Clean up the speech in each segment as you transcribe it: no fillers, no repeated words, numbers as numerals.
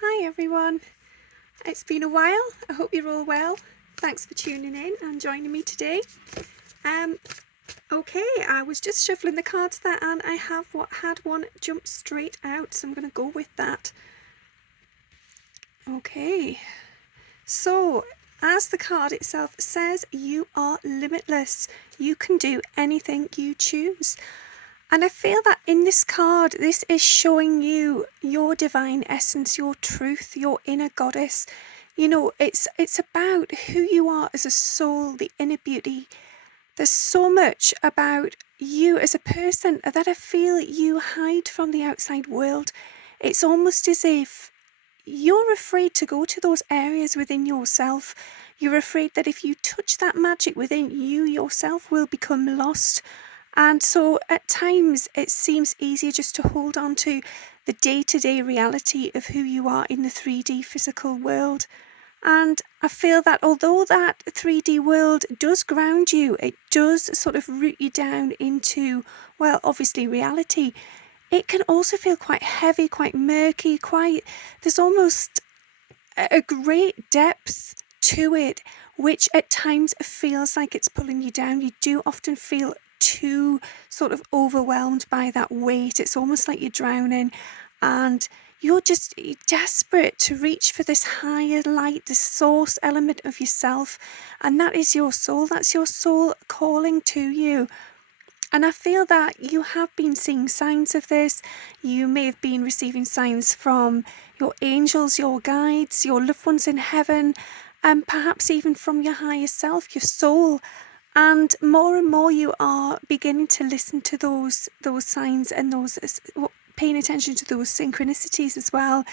Hi everyone, it's been a while. I hope you're all well. Thanks for tuning in and joining me today. Okay, I was just shuffling the cards there and I had one jump straight out, so I'm going to go with that. Okay, so as the card itself says, you are limitless. You can do anything you choose. And I feel that in this card, this is showing you your divine essence, your truth, your inner goddess. You know, it's about who you are as a soul, the inner beauty. There's so much about you as a person that I feel you hide from the outside world. It's almost as if you're afraid to go to those areas within yourself. You're afraid that if you touch that magic within you yourself will become lost. And so at times it seems easier just to hold on to the day-to-day reality of who you are in the 3D physical world. And I feel that although that 3D world does ground you, it does sort of root you down into, well, obviously reality, it can also feel quite heavy, quite murky, there's almost a great depth to it, which at times feels like it's pulling you down. You do often feel too sort of overwhelmed by that weight. It's almost like you're drowning and you're just desperate to reach for this higher light, the source element of yourself. And that is your soul. That's your soul calling to you. And I feel that you have been seeing signs of this. You may have been receiving signs from your angels, your guides, your loved ones in heaven, and perhaps even from your higher self, your soul. And more you are beginning to listen to those signs and paying attention to those synchronicities as well.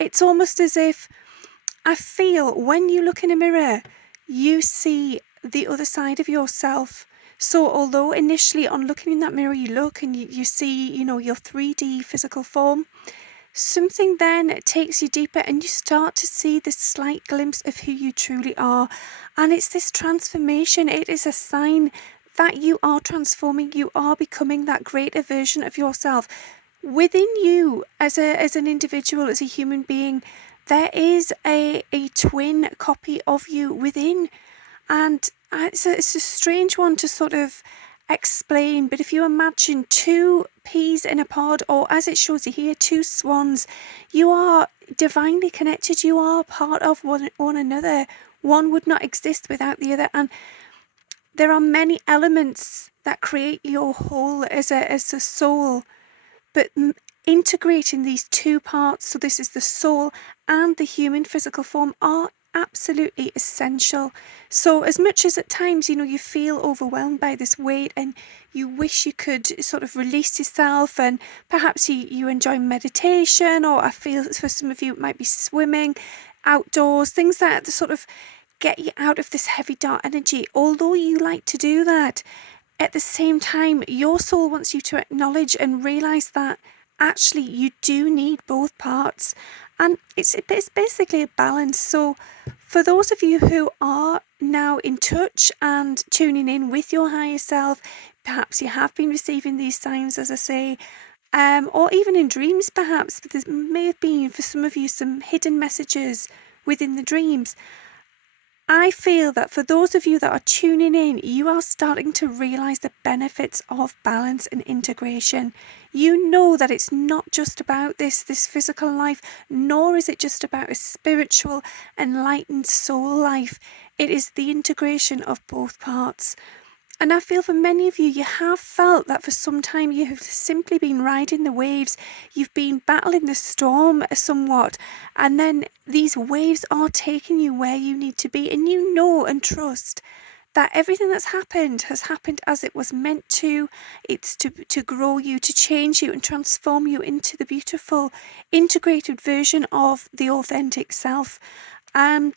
It's almost as if I feel when you look in a mirror, you see the other side of yourself. So although initially on looking in that mirror you look and you see, your 3D physical form, something then takes you deeper and you start to see this slight glimpse of who you truly are. And it's this transformation. It is a sign that you are transforming. You are becoming that greater version of yourself. Within you as an individual, as a human being, there is a twin copy of you within. And it's a strange one to sort of explain, but if you imagine two peas in a pod, or as it shows you here, two swans, you are divinely connected. You are part of one another. One would not exist without the other. And there are many elements that create your whole as a soul, but integrating these two parts, so this is the soul and the human physical form, are absolutely essential. So as much as at times you feel overwhelmed by this weight and you wish you could sort of release yourself, and perhaps you enjoy meditation, or I feel for some of you it might be swimming outdoors, things that sort of get you out of this heavy dark energy. Although you like to do that, at the same time your soul wants you to acknowledge and realize that actually you do need both parts, and it's basically a balance. So for those of you who are now in touch and tuning in with your higher self, perhaps you have been receiving these signs, as I say, or even in dreams perhaps, but there may have been for some of you some hidden messages within the dreams. I feel that for those of you that are tuning in, you are starting to realize the benefits of balance and integration. You know that it's not just about this physical life, nor is it just about a spiritual, enlightened soul life. It is the integration of both parts. And I feel for many of you, you have felt that for some time you have simply been riding the waves. You've been battling the storm somewhat. And then these waves are taking you where you need to be. And you know and trust that everything that's happened has happened as it was meant to. It's to grow you, to change you and transform you into the beautiful, integrated version of the authentic self. And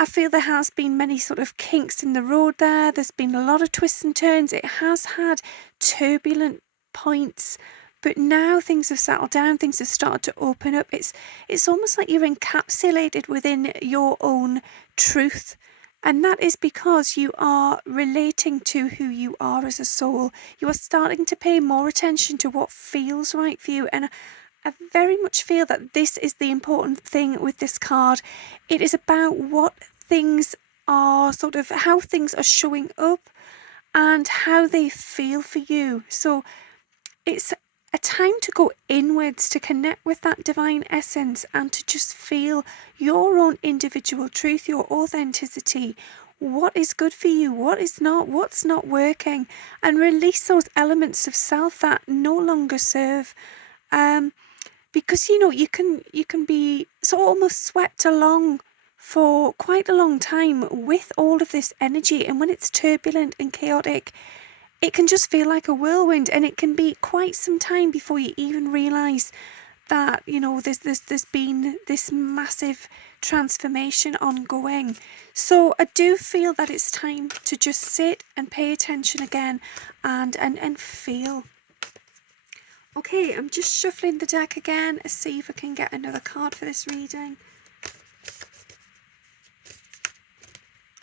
I feel there has been many sort of kinks in the road there. There's been a lot of twists and turns. It has had turbulent points, but now things have settled down. Things have started to open up. It's almost like you're encapsulated within your own truth. And that is because you are relating to who you are as a soul. You are starting to pay more attention to what feels right for you. And I very much feel that this is the important thing with this card. It is about what things are, sort of how things are showing up and how they feel for you. So it's a time to go inwards, to connect with that divine essence and to just feel your own individual truth, your authenticity. What is good for you? What is not? What's not working? And release those elements of self that no longer serve. Because you can be so almost swept along for quite a long time with all of this energy, and when it's turbulent and chaotic, it can just feel like a whirlwind, and it can be quite some time before you even realize that there's been this massive transformation ongoing. So I do feel that it's time to just sit and pay attention again and feel. Okay, I'm just shuffling the deck again to see if I can get another card for this reading.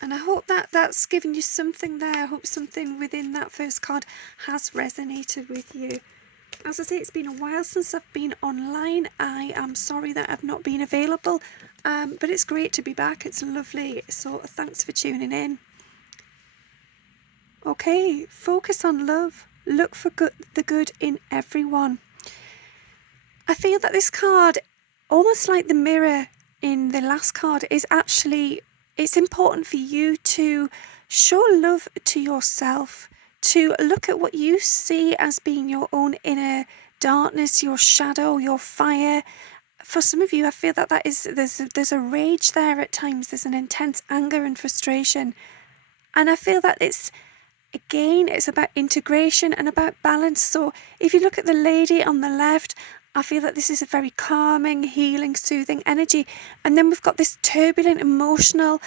And I hope that that's given you something there. I hope something within that first card has resonated with you. As I say, it's been a while since I've been online. I am sorry that I've not been available, but it's great to be back. It's lovely. So thanks for tuning in. Okay, focus on love. Look for the good in everyone. I feel that this card, almost like the mirror in the last card, is actually, it's important for you to show love to yourself, to look at what you see as being your own inner darkness, your shadow, your fire. For some of you, I feel that there's a rage there at times. There's an intense anger and frustration. And I feel that it's about integration and about balance. So if you look at the lady on the left, I feel that this is a very calming, healing, soothing energy. And then we've got this turbulent, emotional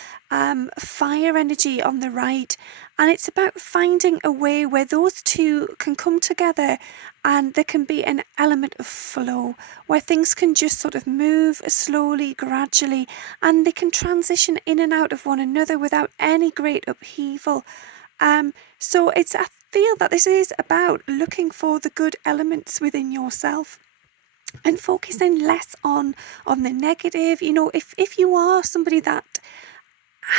fire energy on the right. And it's about finding a way where those two can come together and there can be an element of flow, where things can just sort of move slowly, gradually, and they can transition in and out of one another without any great upheaval. So I feel that this is about looking for the good elements within yourself and focusing less on the negative. If you are somebody that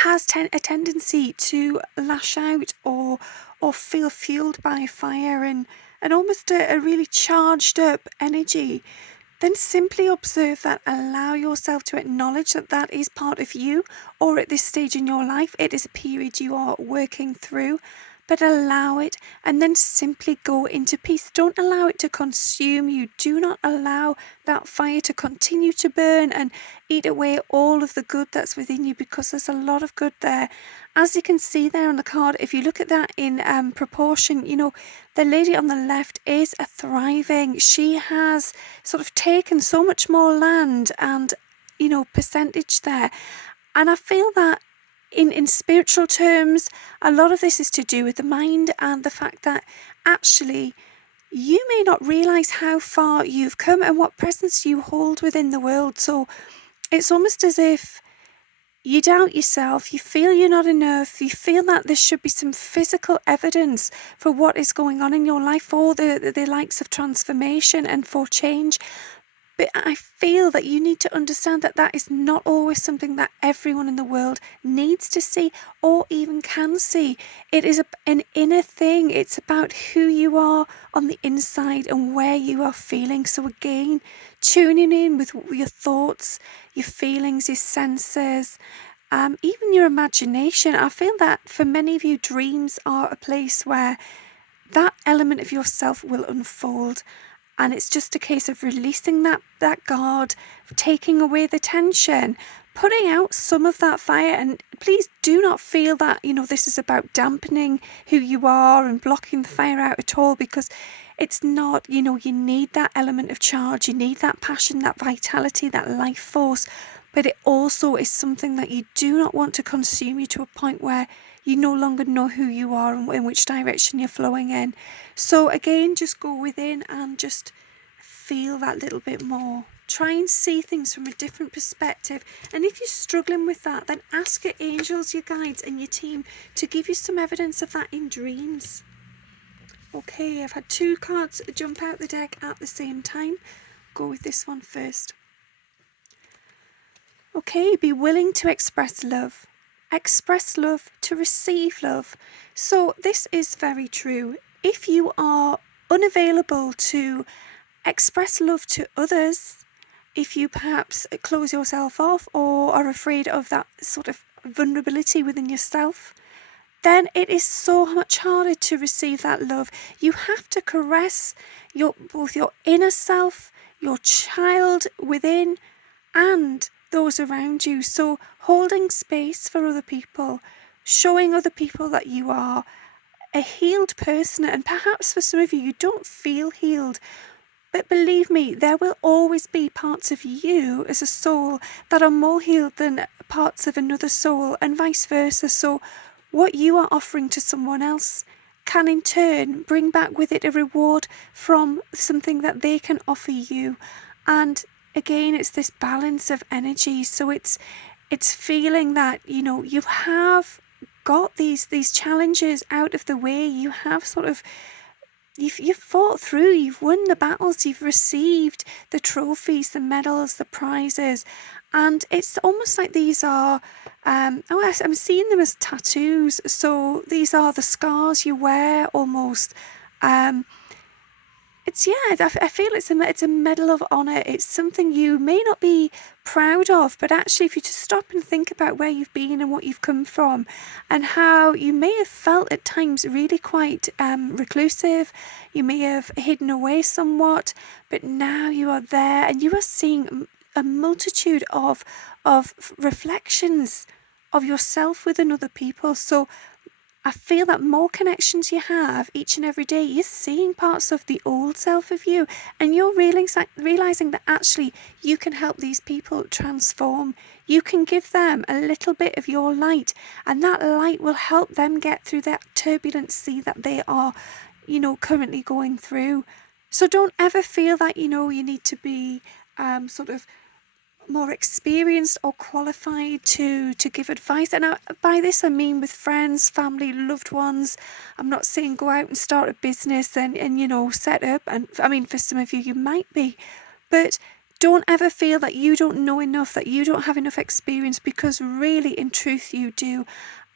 has a tendency to lash out or feel fueled by fire and almost a really charged up energy, then simply observe that. Allow yourself to acknowledge that that is part of you, or at this stage in your life, it is a period you are working through. But allow it, and then simply go into peace. Don't allow it to consume you. Do not allow that fire to continue to burn and eat away all of the good that's within you, because there's a lot of good there. As you can see there on the card, if you look at that in proportion, the lady on the left is a thriving. She has sort of taken so much more land and, percentage there. And I feel that in spiritual terms, a lot of this is to do with the mind and the fact that actually you may not realize how far you've come and what presence you hold within the world. So it's almost as if you doubt yourself, you feel you're not enough, you feel that there should be some physical evidence for what is going on in your life, for the likes of transformation and for change. But I feel that you need to understand that that is not always something that everyone in the world needs to see or even can see. It is an inner thing. It's about who you are on the inside and where you are feeling. So again, tuning in with your thoughts, your feelings, your senses, even your imagination. I feel that for many of you, dreams are a place where that element of yourself will unfold. And it's just a case of releasing that guard, taking away the tension, putting out some of that fire. And please do not feel that, this is about dampening who you are and blocking the fire out at all, because it's not. You need that element of charge, you need that passion, that vitality, that life force. But it also is something that you do not want to consume you to a point where you no longer know who you are and in which direction you're flowing in. So again, just go within and just feel that little bit more. Try and see things from a different perspective. And if you're struggling with that, then ask your angels, your guides and your team to give you some evidence of that in dreams. Okay, I've had two cards jump out the deck at the same time. go with this one first. Okay, be willing to express love. Express love to receive love. So this is very true. If you are unavailable to express love to others, if you perhaps close yourself off or are afraid of that sort of vulnerability within yourself, then it is so much harder to receive that love. You have to caress both your inner self, your child within, and those around you. So holding space for other people, showing other people that you are a healed person, and perhaps for some of you, you don't feel healed. But believe me, there will always be parts of you as a soul that are more healed than parts of another soul, and vice versa. So what you are offering to someone else can in turn bring back with it a reward from something that they can offer you. And again, it's this balance of energy. So it's feeling that, you have got these challenges out of the way. You have sort of You've fought through, you've won the battles, you've received the trophies, the medals, the prizes, and it's almost like these are, I'm seeing them as tattoos. So these are the scars you wear almost. I feel it's a medal of honour. It's something you may not be proud of, but actually if you just stop and think about where you've been and what you've come from and how you may have felt at times really quite reclusive, you may have hidden away somewhat, but now you are there and you are seeing a multitude of reflections of yourself within other people. So I feel that more connections you have each and every day, you're seeing parts of the old self of you, and you're realizing that actually you can help these people transform. You can give them a little bit of your light, and that light will help them get through that turbulent sea that they are, currently going through. So don't ever feel that, you need to be sort of more experienced or qualified to give advice. And by this I mean with friends, family, loved ones. I'm not saying go out and start a business and set up, and I mean for some of you you might be, but don't ever feel that you don't know enough, that you don't have enough experience, because really in truth you do.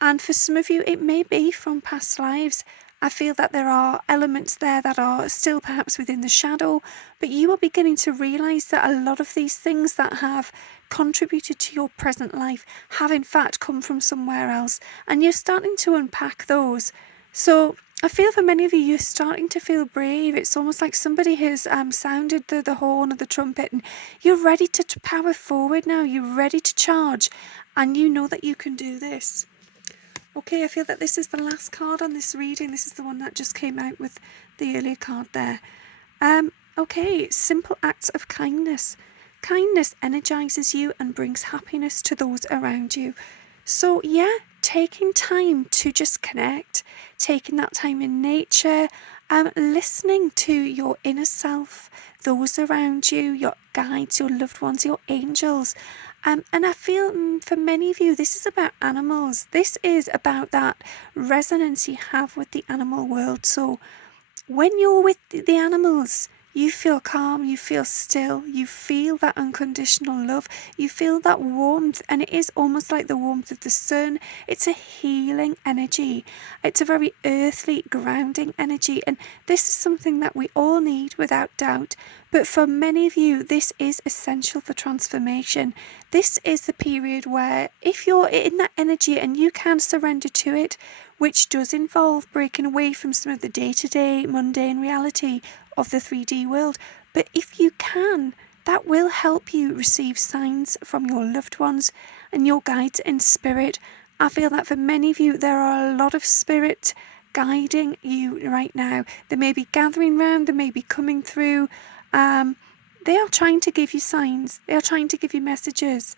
And for some of you it may be from past lives. I feel that there are elements there that are still perhaps within the shadow, but you are beginning to realise that a lot of these things that have contributed to your present life have in fact come from somewhere else, and you're starting to unpack those. So I feel for many of you, you're starting to feel brave. It's almost like somebody has sounded the horn or the trumpet, and you're ready to power forward now. You're ready to charge, and you know that you can do this. Okay, I feel that this is the last card on this reading. This is the one that just came out with the earlier card there. Okay, simple acts of kindness. Kindness energizes you and brings happiness to those around you. So yeah, taking time to just connect, taking that time in nature, listening to your inner self, those around you, your guides, your loved ones, your angels. And I feel for many of you, this is about animals. This is about that resonance you have with the animal world. So when you're with the animals, you feel calm, you feel still, you feel that unconditional love, you feel that warmth, and it is almost like the warmth of the sun. It's a healing energy. It's a very earthly, grounding energy, and this is something that we all need without doubt. But for many of you, this is essential for transformation. This is the period where if you're in that energy and you can surrender to it, which does involve breaking away from some of the day-to-day mundane reality of the 3D world, but if you can, that will help you receive signs from your loved ones and your guides in spirit. I feel that for many of you, there are a lot of spirit guiding you right now. They may be gathering round, they may be coming through. They are trying to give you signs, they are trying to give you messages.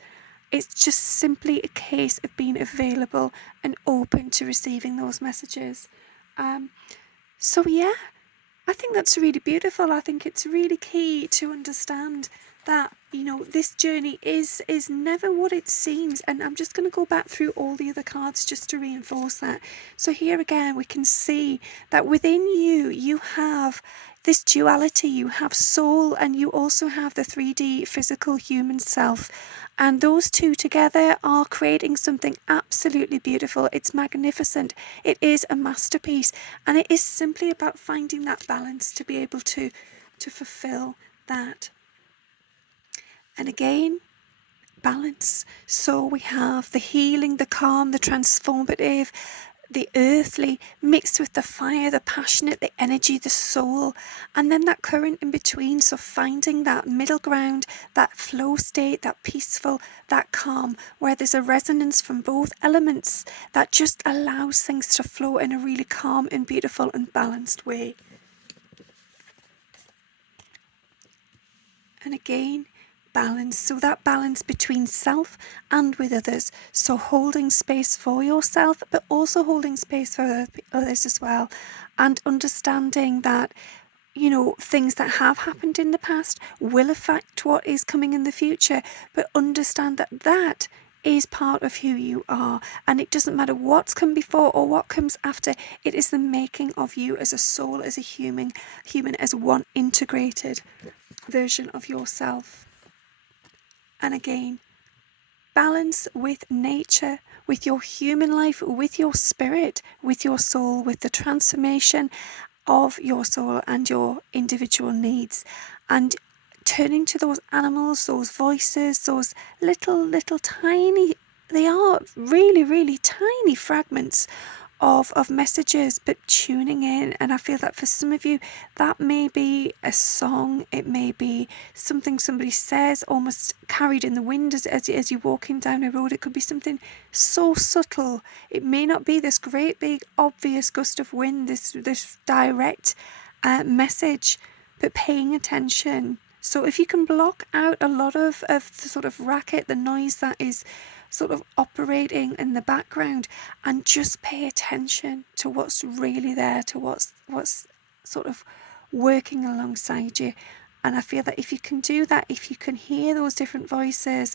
It's just simply a case of being available and open to receiving those messages. So yeah, I think that's really beautiful. I think it's really key to understand that, this journey is never what it seems. And I'm just going to go back through all the other cards just to reinforce that. So here again, we can see that within you, you have this duality. You have soul and you also have the 3D physical human self. And those two together are creating something absolutely beautiful. It's magnificent. It is a masterpiece. And it is simply about finding that balance to be able to fulfill that. And again, balance. So we have the healing, the calm, the transformative, the earthly mixed with the fire, the passionate, the energy, the soul, and then that current in between. So finding that middle ground, that flow state, that peaceful, that calm, where there's a resonance from both elements that just allows things to flow in a really calm and beautiful and balanced way. And again, balance. So that balance between self and with others. So holding space for yourself, but also holding space for others as well. And understanding that, you know, things that have happened in the past will affect what is coming in the future. But understand that that is part of who you are. And it doesn't matter what's come before or what comes after. It is the making of you as a soul, as a human as one integrated version of yourself. And again, balance with nature, with your human life, with your spirit, with your soul, with the transformation of your soul and your individual needs. And turning to those animals, those voices, those little tiny, they are really, really tiny fragments of messages, but tuning in. And I feel that for some of you, that may be a song, it may be something somebody says almost carried in the wind as you're walking down a road. It could be something so subtle. It may not be this great big obvious gust of wind, this direct message, but paying attention. So if you can block out a lot of the sort of racket, the noise that is sort of operating in the background, and just pay attention to what's really there, to what's sort of working alongside you. And I feel that if you can do that, if you can hear those different voices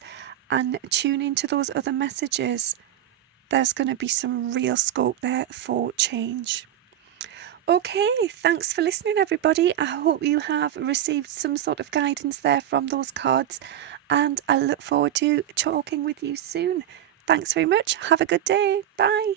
and tune into those other messages, there's going to be some real scope there for change. Okay, thanks for listening, everybody. I hope you have received some sort of guidance there from those cards, and I look forward to talking with you soon. Thanks very much. Have a good day. Bye.